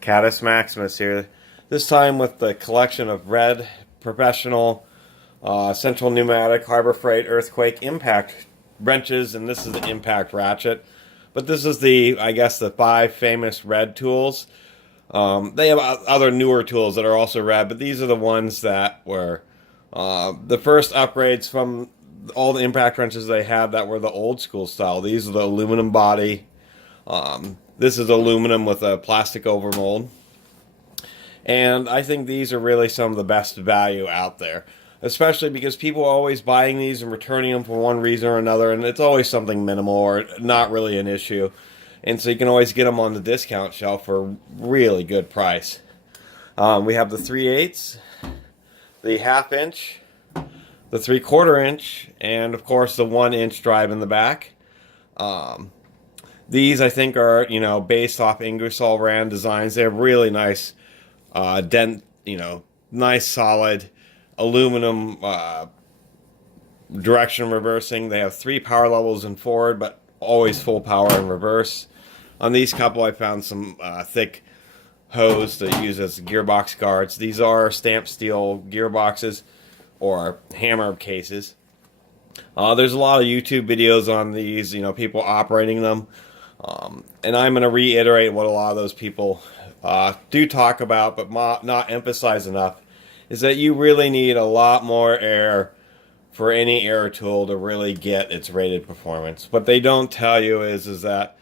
Caddis Maximus here. This time with the collection of red professional Central Pneumatic Harbor Freight Earthquake impact wrenches, and this is the impact ratchet. But this is I guess, the 5 famous red tools. They have other newer tools that are also red, but these are the ones that were the first upgrades from all the impact wrenches they had that were the old school style. These are the aluminum body. This is aluminum with a plastic overmold. And I think these are really some of the best value out there. Especially because people are always buying these and returning them for one reason or another, and it's always something minimal or not really an issue. And so you can always get them on the discount shelf for a really good price. We have the 3/8, the 1/2 inch, the 3/4 inch, and of course the 1 inch drive in the back. These I think are, based off Ingersoll Rand designs. They have really nice nice solid aluminum direction reversing. They have 3 power levels in forward, but always full power in reverse. On these couple, I found some thick hose to use as gearbox guards. These are stamped steel gearboxes or hammer cases. There's a lot of YouTube videos on these, people operating them. And I'm going to reiterate what a lot of those people do talk about, but not emphasize enough, is that you really need a lot more air for any air tool to really get its rated performance. What they don't tell you is that,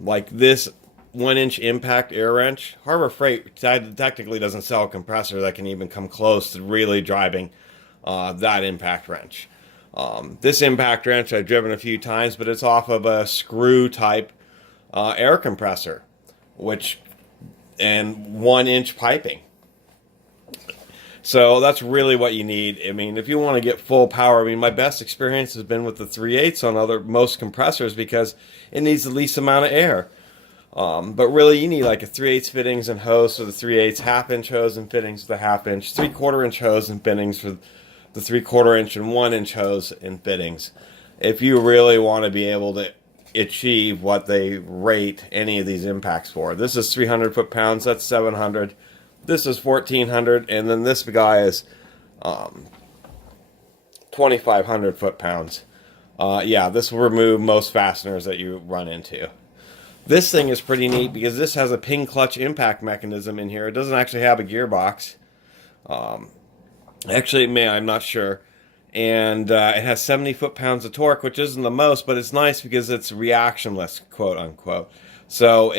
like this 1 inch impact air wrench, Harbor Freight technically doesn't sell a compressor that can even come close to really driving that impact wrench. This impact wrench I've driven a few times, but it's off of a screw type air compressor, and 1 inch piping. So that's really what you need. I mean, if you want to get full power, my best experience has been with the 3/8 on most compressors because it needs the least amount of air. But really, you need like a 3/8 fittings and hose for the 3/8, 1/2 inch hose and fittings for the 1/2 inch, 3/4 inch hose and fittings for the 3/4 inch, and 1 inch hose and fittings. If you really want to be able to achieve what they rate any of these impacts for. This is 300 foot-pounds, that's 700. This is 1,400, and then this guy is 2,500 foot-pounds. This will remove most fasteners that you run into. This thing is pretty neat because this has a pin clutch impact mechanism in here. It doesn't actually have a gearbox. Actually, it may, I'm not sure. And it has 70 foot-pounds of torque, which isn't the most, but it's nice because it's reactionless, quote-unquote. So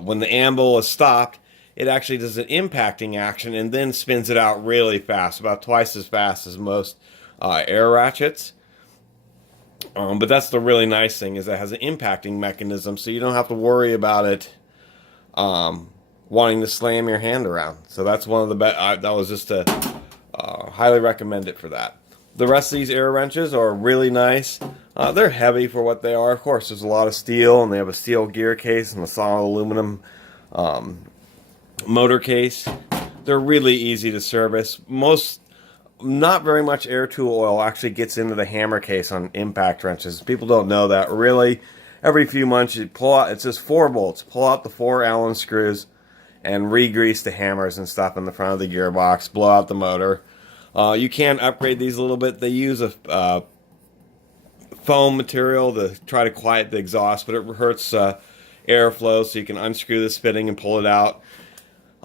when the anvil is stopped, it actually does an impacting action and then spins it out really fast, about twice as fast as most air ratchets. But that's the really nice thing, is it has an impacting mechanism, so you don't have to worry about it wanting to slam your hand around. So that's one of the best. That was just a highly recommend it for that. The rest of these air wrenches are really nice. They're heavy for what they are. Of course, there's a lot of steel, and they have a steel gear case and a solid aluminum motor case. They're really easy to service. Not very much air tool oil actually gets into the hammer case on impact wrenches. People don't know that. Really, every few months you pull out, it's just 4 bolts. Pull out the 4 Allen screws and re-grease the hammers and stuff in the front of the gearbox. Blow out the motor. You can upgrade these a little bit. They use a foam material to try to quiet the exhaust, but it hurts airflow, so you can unscrew this fitting and pull it out.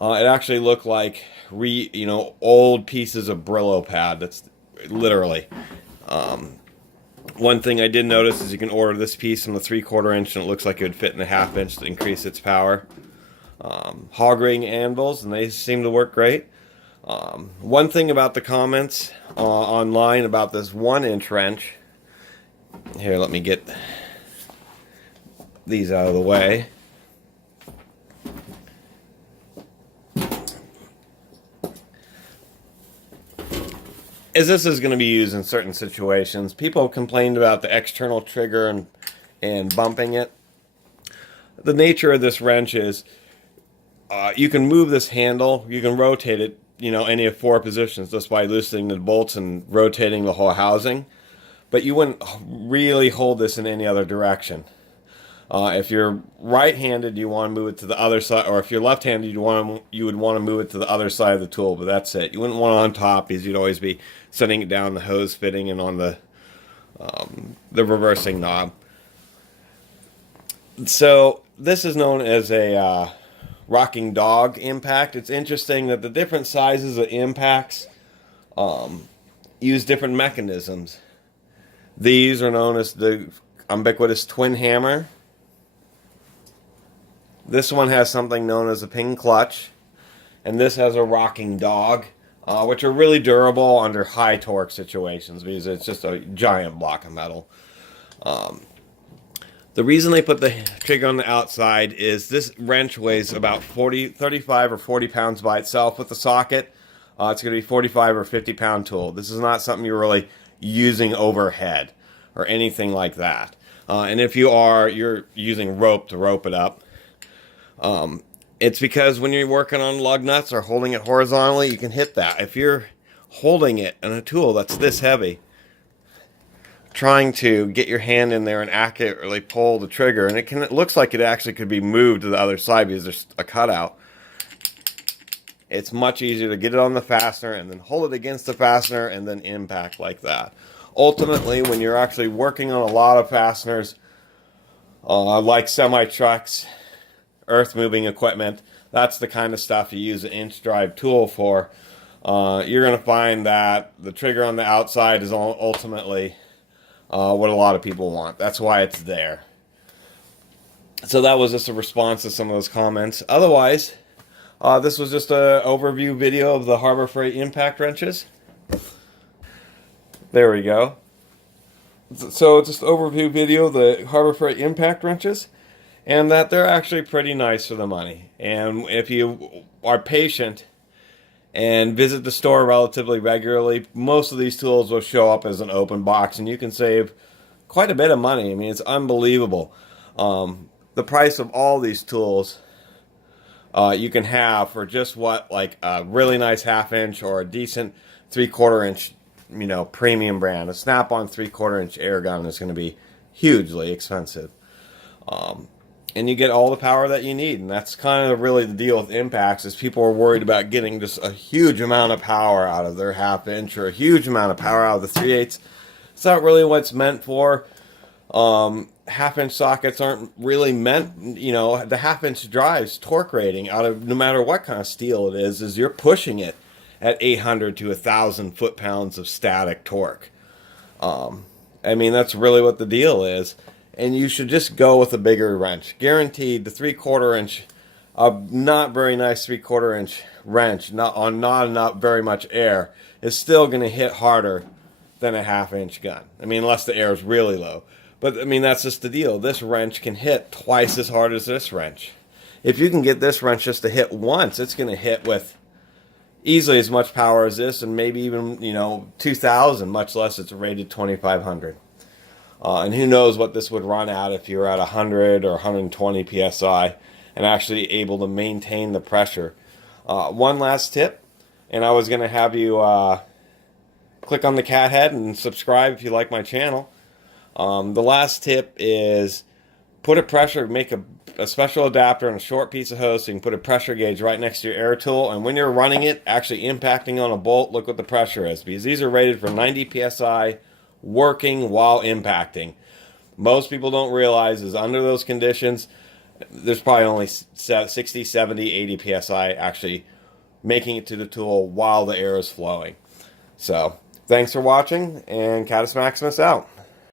It actually looked like old pieces of Brillo pad. That's literally. One thing I did notice is you can order this piece from the 3/4 inch, and it looks like it would fit in the 1/2 inch to increase its power. Hog ring anvils, and they seem to work great. One thing about the comments online about this 1 inch wrench. Here, let me get these out of the way. Is this is going to be used in certain situations. People complained about the external trigger and bumping it. The nature of this wrench is you can move this handle, you can rotate it, any of 4 positions just by loosening the bolts and rotating the whole housing. But you wouldn't really hold this in any other direction. If you're right-handed, you want to move it to the other side, or if you're left-handed, you would want to move it to the other side of the tool. But that's it. You wouldn't want it on top, because you'd always be setting it down the hose fitting and on the reversing knob. So this is known as a rocking dog impact. It's interesting that the different sizes of impacts use different mechanisms. These are known as the ubiquitous twin hammer. This one has something known as a ping clutch, and this has a rocking dog, which are really durable under high torque situations because it's just a giant block of metal. The reason they put the trigger on the outside is this wrench weighs about 35 or 40 pounds by itself. With the socket, it's going to be 45 or 50 pound tool. This is not something you're really using overhead or anything like that. And if you are, you're using rope to rope it up. It's because when you're working on lug nuts or holding it horizontally, you can hit that. If you're holding it in a tool that's this heavy, trying to get your hand in there and accurately pull the trigger, and it looks like it actually could be moved to the other side because there's a cutout. It's much easier to get it on the fastener and then hold it against the fastener and then impact like that. Ultimately, when you're actually working on a lot of fasteners, like semi-trucks, earth-moving equipment, that's the kind of stuff you use an inch drive tool for. You're going to find that the trigger on the outside is ultimately what a lot of people want. That's why it's there. So that was just a response to some of those comments. Otherwise, this was just an overview video of the Harbor Freight impact wrenches. There we go. So just overview video of the Harbor Freight impact wrenches, and that they're actually pretty nice for the money. And if you are patient and visit the store relatively regularly, most of these tools will show up as an open box, and you can save quite a bit of money. I mean, it's unbelievable. The price of all these tools you can have for just what, like a really nice 1/2 inch or a decent 3/4 inch, premium brand. A Snap-on 3/4 inch air gun is going to be hugely expensive. And you get all the power that you need, and that's kind of really the deal with impacts, is people are worried about getting just a huge amount of power out of their 1/2 inch or a huge amount of power out of the 3/8. It's not really what it's meant for. 1/2 inch sockets aren't really meant, the 1/2 inch drives torque rating out of no matter what kind of steel it is you're pushing it at 800 to 1,000 foot-pounds of static torque. I mean, that's really what the deal is. And you should just go with a bigger wrench. Guaranteed, the 3/4 inch, not very nice 3/4 inch wrench, not very much air, is still going to hit harder than a 1/2 inch gun. I mean, unless the air is really low. But I mean, that's just the deal. This wrench can hit twice as hard as this wrench. If you can get this wrench just to hit once, it's going to hit with easily as much power as this, and maybe even 2,000, much less it's rated 2,500. And who knows what this would run at if you're at 100 or 120 psi and actually able to maintain the pressure. One last tip, and I was going to have you click on the cat head and subscribe if you like my channel. The last tip is put a pressure, make a special adapter and a short piece of hose so you can put a pressure gauge right next to your air tool, and when you're running it, actually impacting on a bolt, look what the pressure is, because these are rated for 90 psi working while impacting. Most people don't realize is under those conditions, there's probably only 60, 70, 80 psi actually making it to the tool while the air is flowing. So, thanks for watching, and Catus Maximus out.